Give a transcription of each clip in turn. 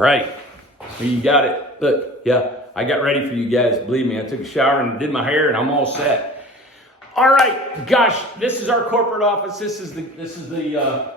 right, you got it. Look, yeah, I got ready for you guys. Believe me, I took a shower and did my hair and I'm all set. All right, gosh, this is our corporate office. This is the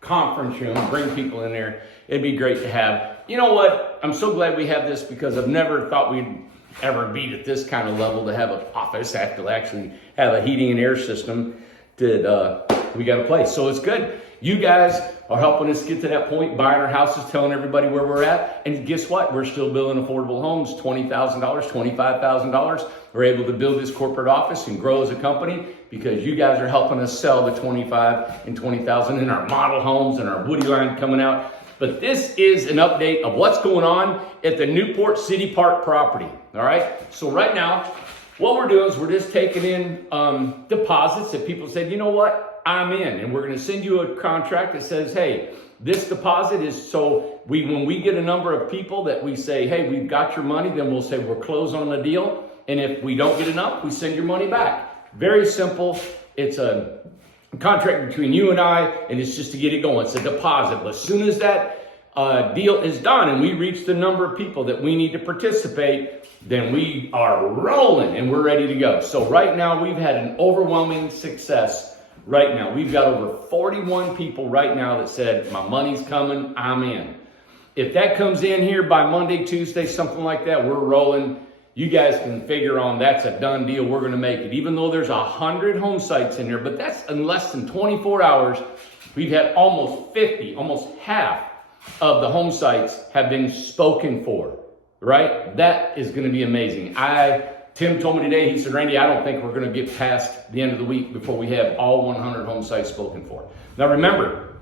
conference room. Bring people in there. It'd be great to have. You know what? I'm so glad we have this because I've never thought we'd ever be at this kind of level to have an office, have to actually have a heating and air system that we got a place. So it's good. You guys are helping us get to that point, buying our houses, telling everybody where we're at. And guess what? We're still building affordable homes, $20,000, $25,000. We're able to build this corporate office and grow as a company because you guys are helping us sell the 25 and 20,000 in our model homes and our Woody line coming out. But this is an update of what's going on at the Newport City Park property. All right. So right now, what we're doing is we're just taking in deposits that people said, you know what? I'm in, and we're going to send you a contract that says, hey, this deposit is so when we get a number of people that we say, hey, we've got your money, then we'll say we're closed on the deal. And if we don't get enough, we send your money back. Very simple. It's a contract between you and I, and it's just to get it going. It's a deposit. But as soon as that deal is done and we reach the number of people that we need to participate, then we are rolling and we're ready to go. So right now we've had an overwhelming success. Right now, we've got over 41 people right now that said, my money's coming, I'm in. If that comes in here by Monday, Tuesday, something like that, we're rolling. You guys can figure on that's a done deal. We're going to make it. Even though there's 100 home sites in here, but that's in less than 24 hours. We've had almost 50, almost half of the home sites have been spoken for, right? That is going to be amazing. Tim told me today, he said, Randy, I don't think we're going to get past the end of the week before we have all 100 home sites spoken for. Now remember,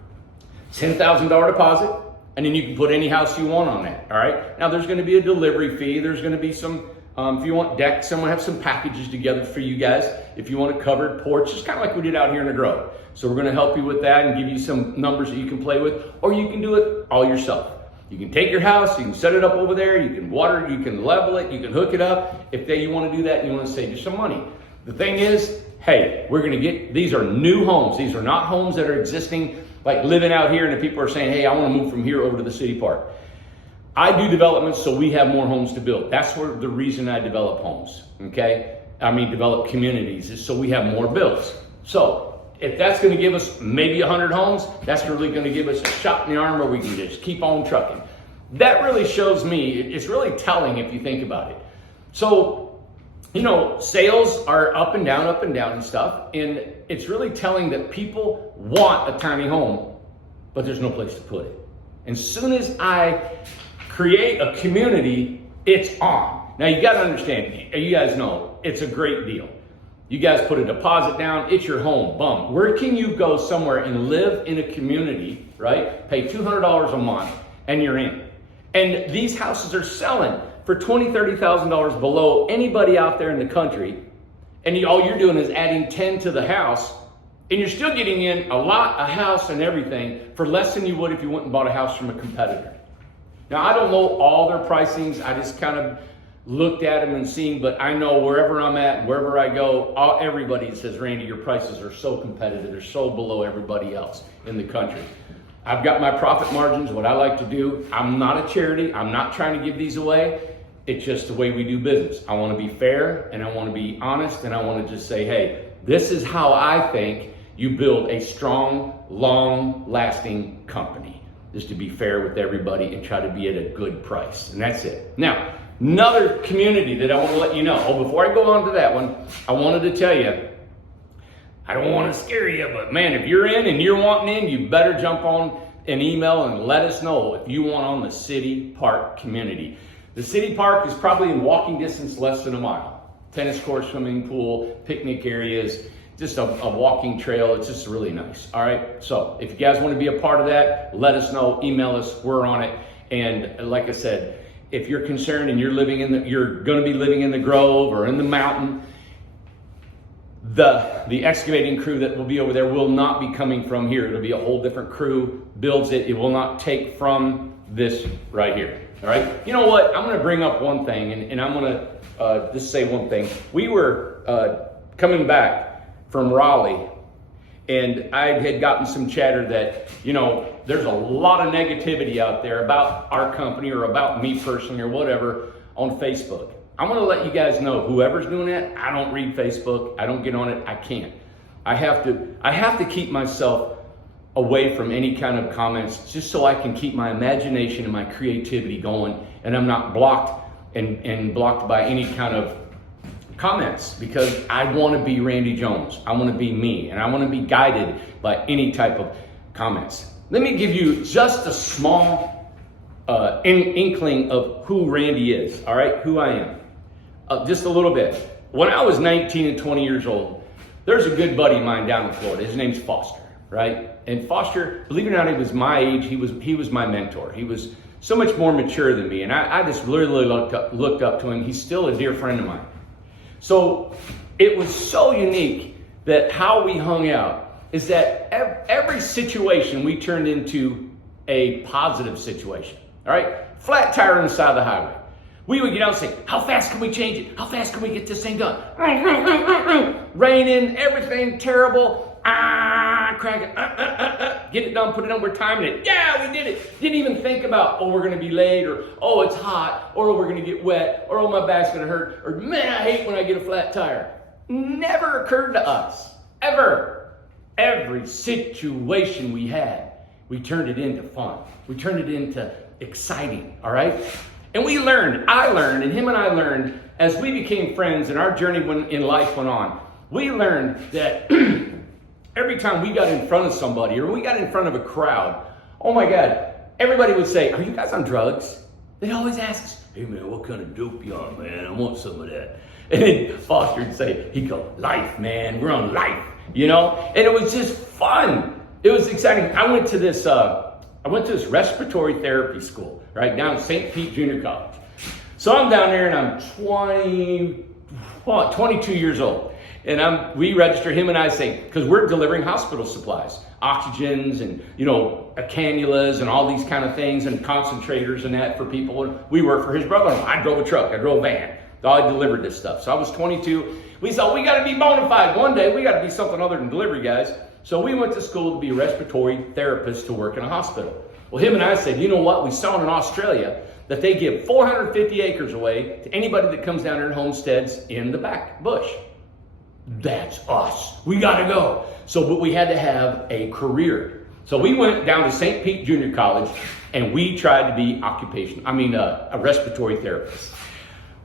$10,000 deposit, and then you can put any house you want on that, all right? Now there's going to be a delivery fee. There's going to be some, if you want decks, someone have some packages together for you guys. If you want a covered porch, just kind of like we did out here in the Grove. So we're going to help you with that and give you some numbers that you can play with, or you can do it all yourself. You can take your house, you can set it up over there, you can water it, you can level it, you can hook it up. If you want to do that, you want to save you some money. The thing is, hey, these are new homes. These are not homes that are existing, like living out here and the people are saying, hey, I want to move from here over to the city park. I do development so we have more homes to build. That's the reason I develop homes, okay? Develop communities is so we have more builds. So if that's going to give us maybe 100 homes, that's really going to give us a shot in the arm where we can just keep on trucking. That really shows me, it's really telling if you think about it. So, sales are up and down and stuff. And it's really telling that people want a tiny home, but there's no place to put it. And as soon as I create a community, it's on. Now you got to understand, you guys know, it's a great deal. You guys put a deposit down, it's your home, boom. Where can you go somewhere and live in a community, right? Pay $200 a month and you're in. And these houses are selling for $20,000, $30,000 below anybody out there in the country. And all you're doing is adding 10 to the house and you're still getting in a house and everything for less than you would if you went and bought a house from a competitor. Now, I don't know all their pricings. I just kind of looked at them and seen, but I know wherever I'm at, wherever I go, everybody says, Randy, your prices are so competitive. They're so below everybody else in the country. I've got my profit margins, what I like to do. I'm not a charity. I'm not trying to give these away. It's just the way we do business. I want to be fair and I want to be honest and I want to just say, hey, this is how I think you build a strong, long-lasting company, is to be fair with everybody and try to be at a good price. And that's it. Now, another community that I want to let you know. Before I go on to that one, I wanted to tell you, I don't want to scare you, but man, if you're in and you're wanting in, you better jump on an email and let us know if you want on the city park community. The city park is probably in walking distance, less than a mile. Tennis court, swimming pool, picnic areas, just a walking trail. It's just really nice. All right. So if you guys want to be a part of that, let us know, email us, we're on it. And like I said, if you're concerned and you're going to be living in the Grove or in the mountain, the excavating crew that will be over there will not be coming from here. It'll be a whole different crew builds it. It will not take from this right here. All right. You know what? I'm going to bring up one thing, and I'm going to just say one thing. We were coming back from Raleigh, and I had gotten some chatter that, there's a lot of negativity out there about our company or about me personally or whatever on Facebook. I want to let you guys know, whoever's doing that, I don't read Facebook. I don't get on it. I can't. I have to keep myself away from any kind of comments just so I can keep my imagination and my creativity going, and I'm not blocked and blocked by any kind of comments, because I want to be Randy Jones. I want to be me, and I want to be guided by any type of comments. Let me give you just a small inkling of who Randy is, all right, who I am. Just a little bit. When I was 19 and 20 years old, there's a good buddy of mine down in Florida. His name's Foster, right? And Foster, believe it or not, he was my age. He was my mentor. He was so much more mature than me, and I just really looked up to him. He's still a dear friend of mine. So it was so unique that how we hung out is that every situation we turned into a positive situation, all right? Flat tire on the side of the highway. We would get out and say, how fast can we change it? How fast can we get this thing done? Raining, everything terrible. Crack it, get it done, put it on, we're timing it. Yeah, we did it. Didn't even think about, oh, we're gonna be late, or oh, it's hot, or we're gonna get wet, or oh, my back's gonna hurt, or man, I hate when I get a flat tire. Never occurred to us, ever. Every situation we had, we turned it into fun. We turned it into exciting, all right? And we learned, I learned, and him and I learned, as we became friends and our journey in life went on, we learned that every time we got in front of somebody or we got in front of a crowd, oh my God, everybody would say, are you guys on drugs? They'd always ask us, hey man, what kind of dope you on, man? I want some of that. And then Foster would say, he'd go, life, man, we're on life, you know? And it was just fun. It was exciting. I went to this respiratory therapy school, right, down at St. Pete Junior College. So I'm down there and I'm 22 years old. And we register, him and I say, because we're delivering hospital supplies, oxygens and, cannulas and all these kind of things and concentrators and that for people. We work for his brother. I drove a truck, I drove a van. I delivered this stuff. So I was 22. We thought, we got to be bona fide. One day, we got to be something other than delivery guys. So we went to school to be a respiratory therapist to work in a hospital. Well, him and I said, you know what? We saw in Australia that they give 450 acres away to anybody that comes down there and homesteads in the back bush. That's us. We got to go. But we had to have a career. So we went down to St. Pete Junior College and we tried to be a respiratory therapist.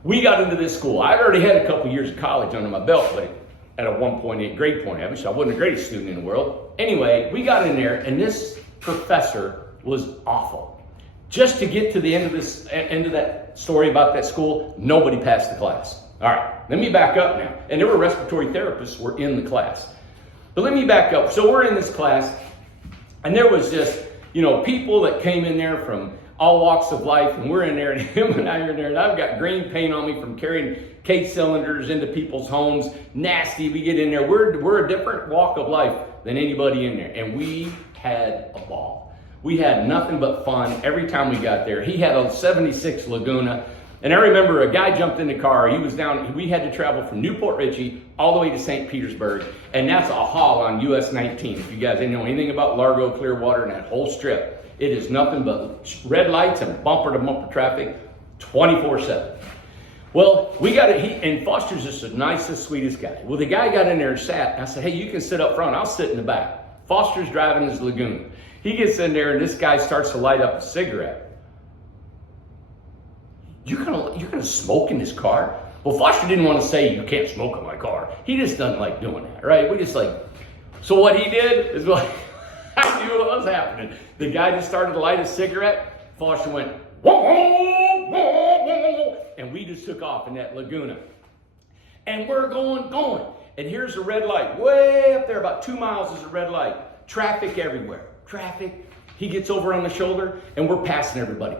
We got into this school. I already had a couple years of college under my belt, but at a 1.8 grade point average, so I wasn't the greatest student in the world. Anyway, we got in there and this professor was awful. Just to get to the end of that story about that school, nobody passed the class. All right, let me back up now. And there were respiratory therapists were in the class. But let me back up. So we're in this class, and there was just, people that came in there from all walks of life, and we're in there, and him and I are in there, and I've got green paint on me from carrying case cylinders into people's homes. Nasty, we get in there. We're a different walk of life than anybody in there, and we had a ball. We had nothing but fun every time we got there. He had a 76 Laguna. And I remember a guy jumped in the car. He was down, we had to travel from Newport Richie all the way to St. Petersburg. And that's a haul on US 19. If you guys didn't know anything about Largo, Clearwater, and that whole strip, it is nothing but red lights and bumper to bumper traffic 24/7. Well, we got it. And Foster's just the nicest, sweetest guy. Well, the guy got in there and sat. And I said, hey, you can sit up front. I'll sit in the back. Foster's driving his Laguna. He gets in there and this guy starts to light up a cigarette. You're gonna smoke in this car? Well, Foster didn't want to say you can't smoke in my car. He just doesn't like doing that, right? So what he did is what I knew what was happening. The guy just started to light a cigarette. Foster went, whoa, whoa, whoa, and we just took off in that Laguna. And we're going. And here's a red light. Way up there, about 2 miles is a red light. Traffic everywhere. Traffic. He gets over on the shoulder, and we're passing everybody.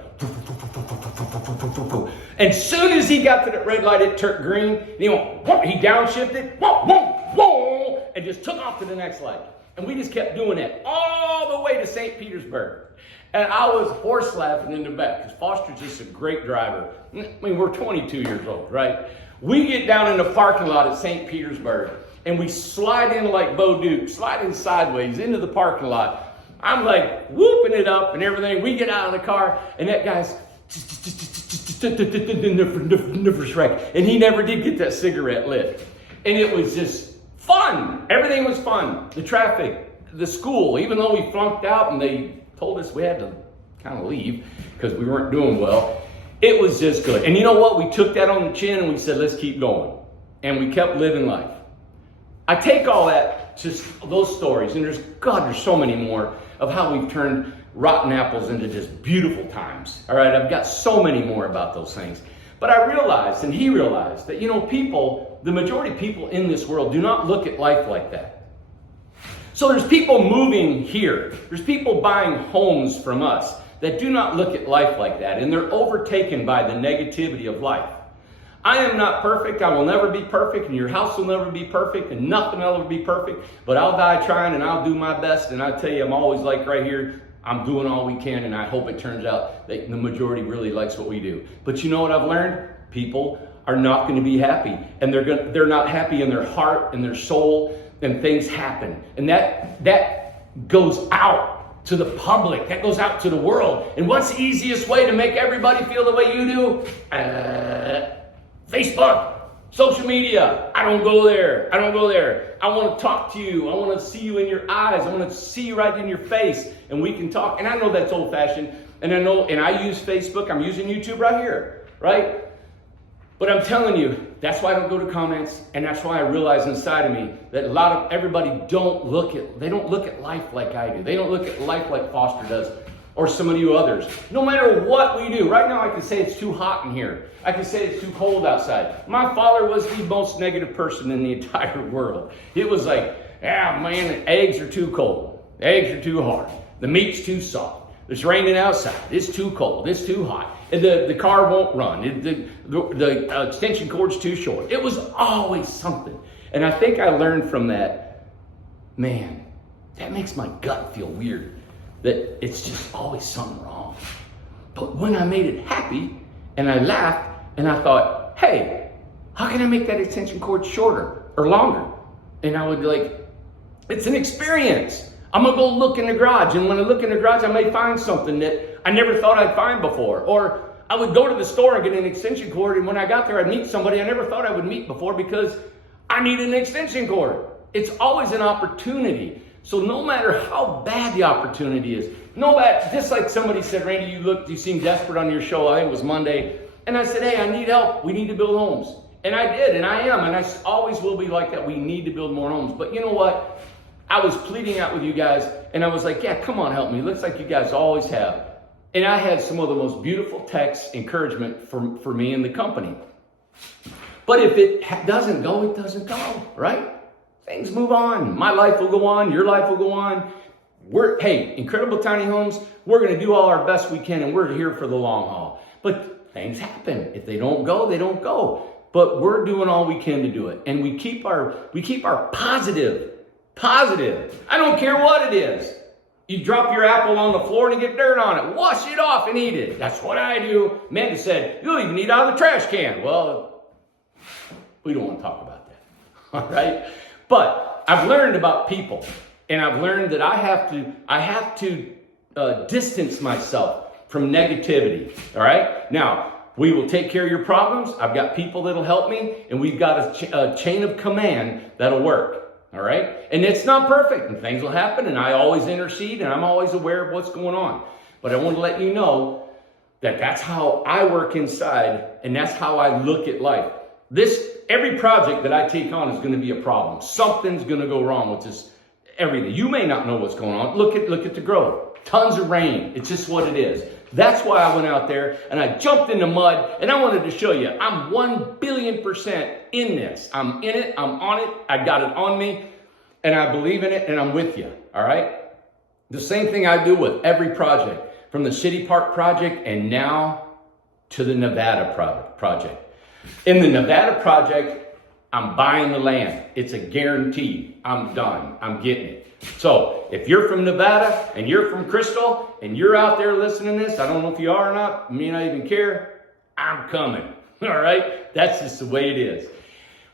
And soon as he got to that red light, it turned green. And he went, whoa, he downshifted, whoa, whoa, whoa, and just took off to the next light. And we just kept doing that all the way to St. Petersburg. And I was horse laughing in the back because Foster's just a great driver. We're 22 years old, right? We get down in the parking lot at St. Petersburg, and we slide in like Bo Duke, slide in sideways into the parking lot. I'm like whooping it up and everything. We get out of the car and that guy's and he never did get that cigarette lit. And it was just fun. Everything was fun. The traffic, the school, even though we flunked out and they told us we had to kind of leave because we weren't doing well, it was just good. And you know what? We took that on the chin and we said, let's keep going. And we kept living life. I take all that, just those stories, and there's so many more of how we've turned rotten apples into just beautiful times. All right, I've got so many more about those things. But I realized, and he realized, that, people, the majority of people in this world do not look at life like that. So there's people moving here. There's people buying homes from us that do not look at life like that, and they're overtaken by the negativity of life. I am not perfect. I will never be perfect, and your house will never be perfect, and nothing will ever be perfect. But I'll die trying, and I'll do my best. And I tell you, I'm always like right here, I'm doing all we can, and I hope it turns out that the majority really likes what we do. But you know what I've learned? People are not going to be happy, and they're not happy in their heart and their soul, and things happen. And that goes out to the public. That goes out to the world. And what's the easiest way to make everybody feel the way you do? Facebook, social media. I don't go there. I want to talk to you. I want to see you in your eyes. I want to see you right in your face, and we can talk. And I know that's old-fashioned, and I use Facebook. I'm using YouTube right here, right? But I'm telling you, that's why I don't go to comments, and that's why I realize inside of me that everybody don't look at life like I do. They don't look at life like Foster does, or some of you others. No matter what we do, right now I can say it's too hot in here. I can say it's too cold outside. My father was the most negative person in the entire world. It was like, man, eggs are too cold. Eggs are too hard. The meat's too soft. It's raining outside. It's too cold. It's too hot. The car won't run. The extension cord's too short. It was always something. And I think I learned from that, man, that makes my gut feel weird. That it's just always something wrong. But when I made it happy and I laughed and I thought, hey, how can I make that extension cord shorter or longer? And I would be like, it's an experience. I'm going to go look in the garage. And when I look in the garage, I may find something that I never thought I'd find before. Or I would go to the store and get an extension cord. And when I got there, I'd meet somebody I never thought I would meet before because I needed an extension cord. It's always an opportunity. So no matter how bad the opportunity is, just like somebody said, Randy, you seem desperate on your show. I think it was Monday. And I said, hey, I need help. We need to build homes. And I did, and I am, and I always will be like that. We need to build more homes. But you know what? I was pleading out with you guys, and I was like, yeah, come on, help me. Looks like you guys always have. And I had some of the most beautiful texts, encouragement for me and the company. But if it doesn't go, it doesn't go, right? Things move on. My life will go on. Your life will go on. Hey, Incredible Tiny Homes, we're going to do all our best we can, and we're here for the long haul. But things happen. If they don't go, they don't go. But we're doing all we can to do it. And we keep our positive. I don't care what it is. You drop your apple on the floor and you get dirt on it. Wash it off and eat it. That's what I do. Amanda said, you'll even eat out of the trash can. Well, we don't want to talk about that. All right? But I've learned about people, and I've learned that I have to distance myself from negativity. All right? Now, we will take care of your problems. I've got people that'll help me, and we've got a chain of command that'll work. All right? And it's not perfect, and things will happen, and I always intercede, and I'm always aware of what's going on. But I want to let you know that that's how I work inside, and that's how I look at life. Every project that I take on is going to be a problem. Something's going to go wrong with this, everything. You may not know what's going on. Look at the growth. Tons of rain. It's just what it is. That's why I went out there and I jumped in the mud, and I wanted to show you I'm 1,000,000,000% in this. I'm in it. I'm on it. I got it on me, and I believe in it, and I'm with you. All right? The same thing I do with every project, from the City Park project and now to the Nevada project. In the Nevada project, I'm buying the land. It's a guarantee. I'm done. I'm getting it. So if you're from Nevada and you're from Crystal and you're out there listening to this, I don't know if you are or not, me not even care, I'm coming. All right? That's just the way it is.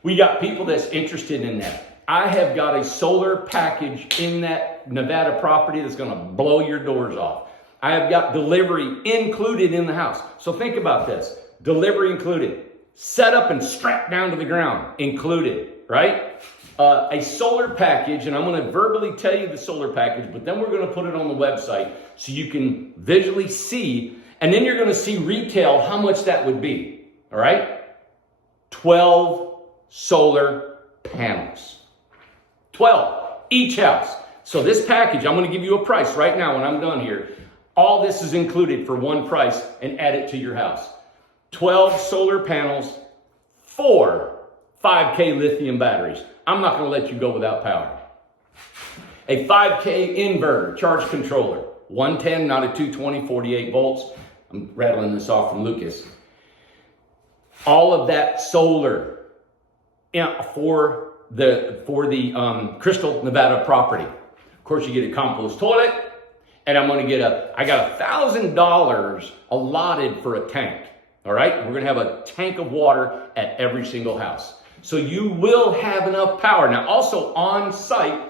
We got people that's interested in that. I have got a solar package in that Nevada property that's going to blow your doors off. I have got delivery included in the house. So think about this. Delivery included. Set up and strapped down to the ground included, right? A solar package, and I'm going to verbally tell you the solar package, but then we're going to put it on the website so you can visually see, and then you're going to see retail how much that would be, all right? 12 solar panels. 12 each house. So this package, I'm going to give you a price right now when I'm done here. All this is included for one price and add it to your house. 12 solar panels, 4 5K lithium batteries. I'm not going to let you go without power. A 5K inverter, charge controller, 110, not a 220, 48 volts. I'm rattling this off from Lucas. All of that solar for the Crystal, Nevada property. Of course, you get a compost toilet, and I'm going to get I got $1,000 allotted for a tank. All right, we're going to have a tank of water at every single house. So you will have enough power. Now, also on site,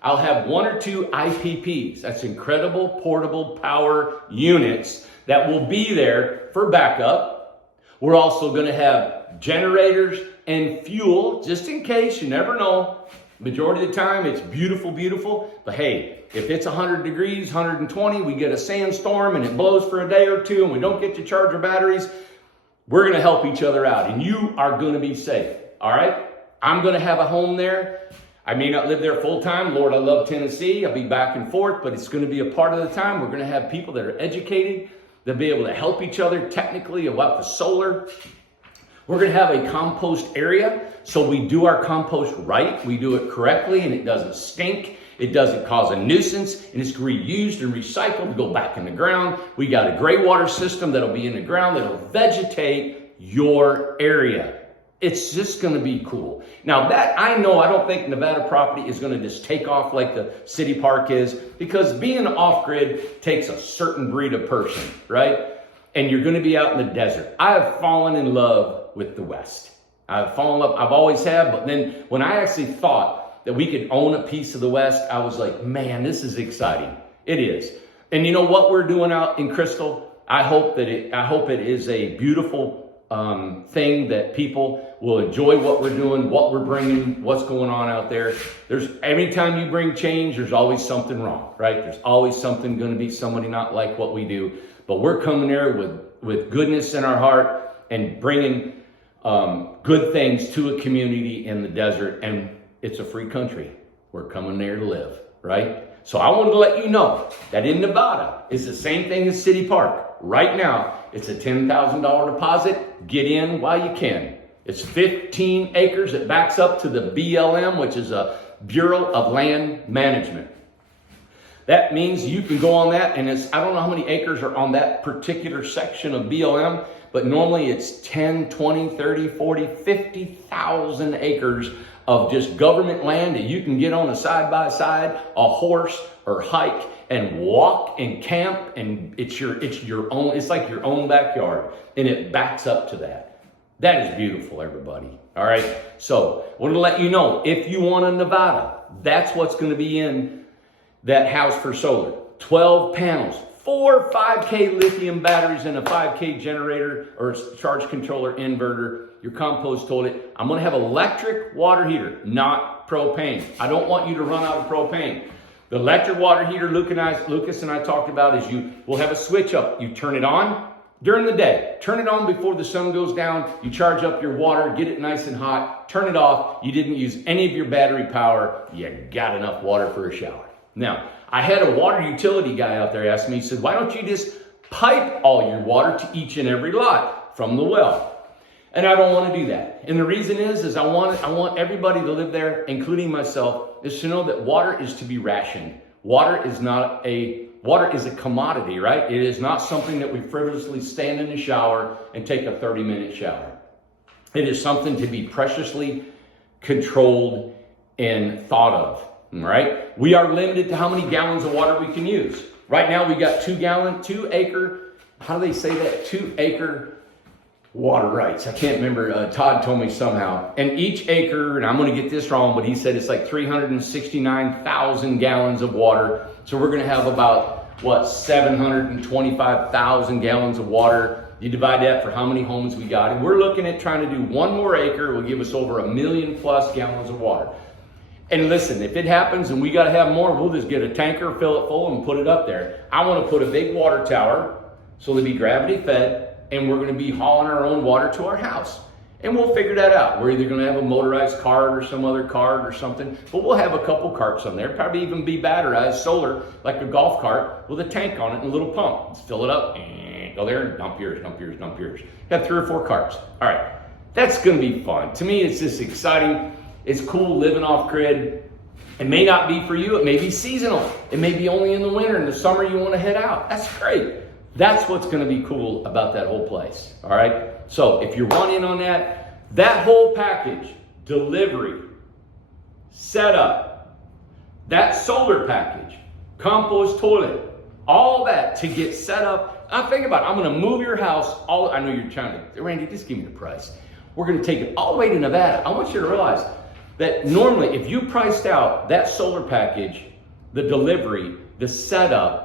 I'll have 1 or 2 IPPs. That's incredible portable power units that will be there for backup. We're also going to have generators and fuel, just in case, you never know. Majority of the time, it's beautiful, beautiful. But hey, if it's 100 degrees, 120, we get a sandstorm and it blows for a day or two and we don't get to charge our batteries, we're going to help each other out and you are going to be safe. All right? I'm going to have a home there. I may not live there full time. Lord, I love Tennessee. I'll be back and forth, but it's going to be a part of the time. We're going to have people that are educated. They'll be able to help each other technically about the solar. We're going to have a compost area. So we do our compost right. We do it correctly and it doesn't stink. It doesn't cause a nuisance and it's reused and recycled to go back in the ground. We got a gray water system that'll be in the ground that'll vegetate your area. It's just going to be cool. Now that I know, I don't think Nevada property is going to just take off like the city park is, because being off-grid takes a certain breed of person, right? And you're going to be out in the desert. I have fallen in love with the West. I've always have, but then when I actually thought that we could own a piece of the West, I was like, man, this is exciting. It is. And you know what we're doing out in Crystal? I hope it is a beautiful thing that people will enjoy what we're doing, what we're bringing, what's going on out there. Every time you bring change, there's always something wrong, right? There's always something going to be somebody not like what we do. But we're coming there with goodness in our heart and bringing good things to a community in the desert. And it's a free country. We're coming there to live, right? So I wanted to let you know that in Nevada, it's the same thing as City Park. Right now, it's a $10,000 deposit. Get in while you can. It's 15 acres. It backs up to the BLM, which is a Bureau of Land Management. That means you can go on that, and I don't know how many acres are on that particular section of BLM, but normally it's 10, 20, 30, 40, 50,000 acres of just government land that you can get on a side-by-side, a horse, or hike and walk and camp, and it's your own. It's like your own backyard, and it backs up to that. That is beautiful, everybody. All right. So I want to let you know, if you want a Nevada, that's what's going to be in that house for solar. 12 panels, 4 5K lithium batteries, and a 5K generator or charge controller inverter. Your compost toilet. I'm going to have electric water heater, not propane. I don't want you to run out of propane. The electric water heater Lucas and I talked about is we'll have a switch up. You turn it on during the day. Turn it on before the sun goes down. You charge up your water, get it nice and hot. Turn it off. You didn't use any of your battery power. You got enough water for a shower. Now, I had a water utility guy out there ask me, he said, why don't you just pipe all your water to each and every lot from the well? And I don't want to do that. And the reason is I want everybody to live there, including myself, is to know that water is to be rationed. Water is a commodity, right? It is not something that we frivolously stand in the shower and take a 30-minute shower. It is something to be preciously controlled and thought of, all right? We are limited to how many gallons of water we can use. Right now we got 2 acre water rights. I can't remember. Todd told me somehow. And each acre, and I'm going to get this wrong, but he said it's like 369,000 gallons of water. So we're going to have about, 725,000 gallons of water. You divide that for how many homes we got. And we're looking at trying to do one more acre. It will give us over 1 million plus gallons of water. And listen, if it happens and we got to have more, we'll just get a tanker, fill it full, and put it up there. I want to put a big water tower so they'll be gravity fed, and we're going to be hauling our own water to our house. And we'll figure that out. We're either going to have a motorized cart or some other cart or something, but we'll have a couple carts on there. Probably even be batterized solar, like a golf cart with a tank on it and a little pump. Let's fill it up, go there and dump yours, dump yours, dump yours. Got 3 or 4 carts. All right, that's going to be fun. To me, it's just exciting. It's cool living off grid. It may not be for you. It may be seasonal. It may be only in the winter. In the summer, you want to head out. That's great. That's what's going to be cool about that whole place. All right. So if you're wanting on that whole package, delivery, setup, that solar package, compost toilet, all that to get set up. I'm thinking about it. I'm going to move your house. I know you're trying to, Randy, just give me the price. We're going to take it all the way to Nevada. I want you to realize that normally if you priced out that solar package, the delivery, the setup,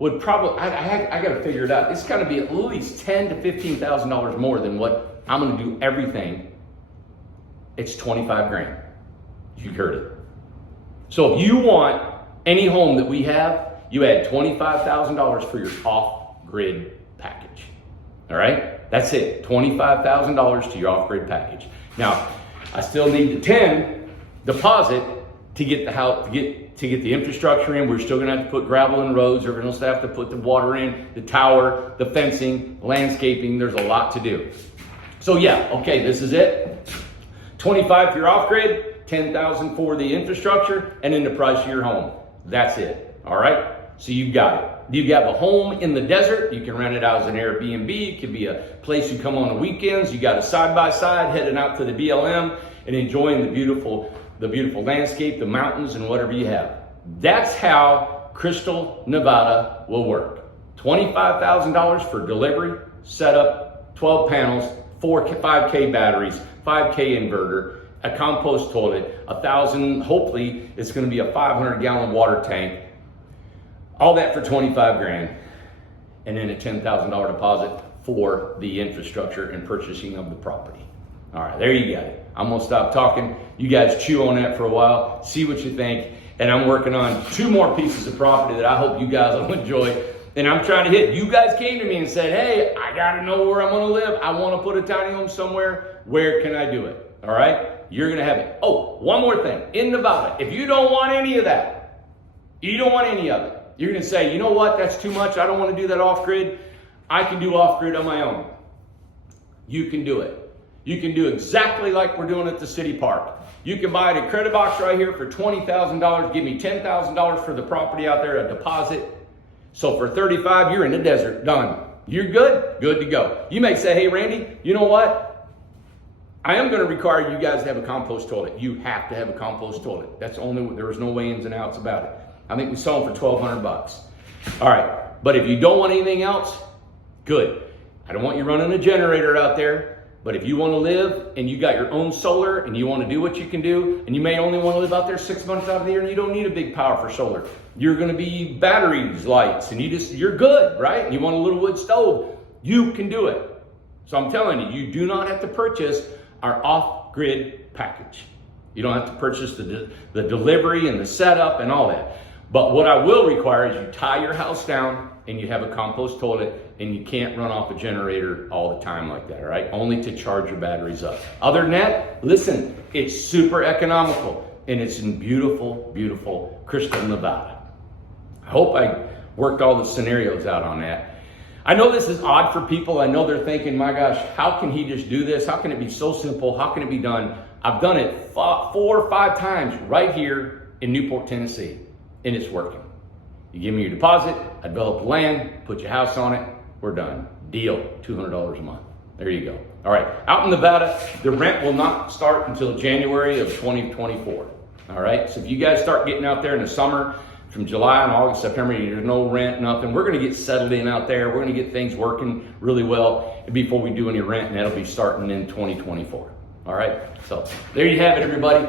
would probably, I got to figure it out. It's got to be at least $10,000 to $15,000 more than what I'm going to do everything. It's $25,000. You heard it. So if you want any home that we have, you add $25,000 for your off-grid package. All right, that's it. $25,000 to your off-grid package. Now, I still need the 10 deposit to get the house, to get the infrastructure in. We're still going to have to put gravel in roads. We're going to have to put the water in, the tower, the fencing, landscaping. There's a lot to do. So yeah, okay, this is it. 25 for your off-grid, 10,000 for the infrastructure, and then the price of your home. That's it. All right. So you've got it. You have a home in the desert. You can rent it out as an Airbnb. It could be a place you come on the weekends. You got a side-by-side heading out to the BLM and enjoying the beautiful landscape, the mountains, and whatever you have. That's how Crystal, Nevada will work. $25,000 for delivery, setup, 12 panels, 5K batteries, 5K inverter, a compost toilet, 1,000, hopefully it's going to be a 500-gallon water tank. All that for $25,000, and then a $10,000 deposit for the infrastructure and purchasing of the property. All right, there you got it. I'm gonna stop talking. You guys chew on that for a while, see what you think, and I'm working on 2 more pieces of property that I hope you guys will enjoy. And I'm trying to hit. You guys came to me and said, hey, I gotta know where I'm gonna live. I wanna put a tiny home somewhere. Where can I do it? All right, you're gonna have it. Oh, one more thing. In Nevada, if you don't want any of that, you don't want any of it, you're going to say, you know what, that's too much. I don't want to do that off-grid. I can do off-grid on my own. You can do it. You can do exactly like we're doing at the city park. You can buy it at Credit Box right here for $20,000. Give me $10,000 for the property out there, a deposit. So for $35,000, you're in the desert. Done. You're good. Good to go. You may say, hey, Randy, you know what? I am going to require you guys to have a compost toilet. You have to have a compost toilet. That's only, there was no way ins and outs about it. I think we sold them for $1,200. All right, but if you don't want anything else, good. I don't want you running a generator out there, but if you want to live and you got your own solar and you want to do what you can do, and you may only want to live out there 6 months out of the year and you don't need a big power for solar. You're going to be batteries, lights, and you're good, right? And you want a little wood stove, you can do it. So I'm telling you, you do not have to purchase our off-grid package. You don't have to purchase the delivery and the setup and all that. But what I will require is you tie your house down and you have a compost toilet, and you can't run off a generator all the time like that, all right? Only to charge your batteries up. Other than that, listen, it's super economical, and it's in beautiful, beautiful Crystal, Nevada. I hope I worked all the scenarios out on that. I know this is odd for people. I know they're thinking, my gosh, how can he just do this? How can it be so simple? How can it be done? I've done it 4 or 5 times right here in Newport, Tennessee. And it's working. You give me your deposit, I develop the land, put your house on it, we're done. Deal, $200 a month. There you go. All right, out in Nevada, the rent will not start until January of 2024. All right, so if you guys start getting out there in the summer, from July and August, September, there's no rent, nothing. We're going to get settled in out there. We're going to get things working really well before we do any rent, and that'll be starting in 2024. All right, so there you have it, everybody.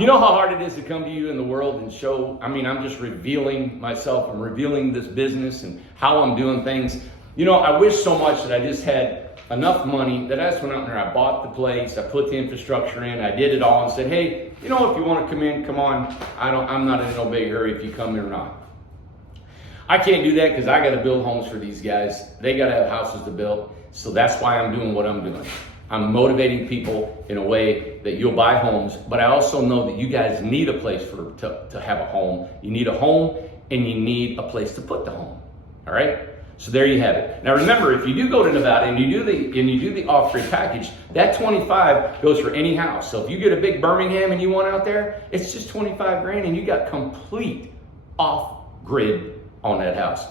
You know how hard it is to come to you in the world and show, I'm just revealing myself. I'm revealing this business and how I'm doing things. You know, I wish so much that I just had enough money that I just went out there, I bought the place, I put the infrastructure in, I did it all and said, hey, you know, if you want to come in, come on. I'm not in no big hurry if you come in or not. I can't do that because I got to build homes for these guys. They got to have houses to build. So that's why I'm doing what I'm doing. I'm motivating people in a way that you'll buy homes, but I also know that you guys need a place to have a home. You need a home and you need a place to put the home. All right? So there you have it. Now remember, if you do go to Nevada and you do the off-grid package, that 25 goes for any house. So if you get a big Birmingham and you want out there, it's just 25 grand and you got complete off-grid on that house.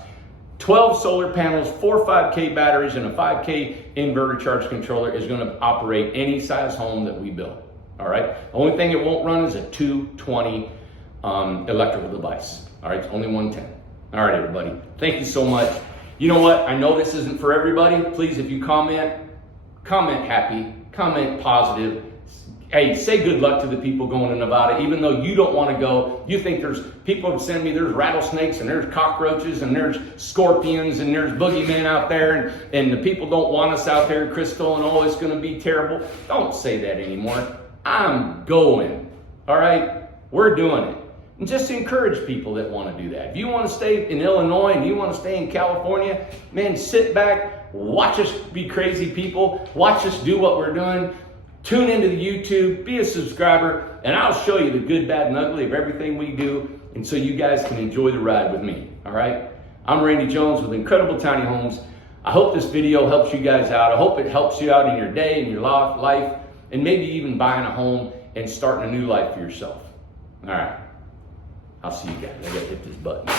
12 solar panels, 4 5K batteries, and a 5K inverter charge controller is going to operate any size home that we build. All right. The only thing it won't run is a 220 electrical device. All right. It's only 110. All right, everybody. Thank you so much. You know what? I know this isn't for everybody. Please, if you comment happy, comment positive. Hey, say good luck to the people going to Nevada, even though you don't want to go. You think there's people that send me, there's rattlesnakes and there's cockroaches and there's scorpions and there's boogeymen out there and the people don't want us out there in Crystal and oh, it's going to be terrible. Don't say that anymore. I'm going. All right? We're doing it. And just encourage people that want to do that. If you want to stay in Illinois and you want to stay in California, man, sit back, watch us be crazy people, watch us do what we're doing. Tune into the YouTube, be a subscriber, and I'll show you the good, bad, and ugly of everything we do, and so you guys can enjoy the ride with me, all right? I'm Randy Jones with Incredible Tiny Homes. I hope this video helps you guys out. I hope it helps you out in your day, in your life, and maybe even buying a home and starting a new life for yourself. All right. I'll see you guys. I gotta hit this button.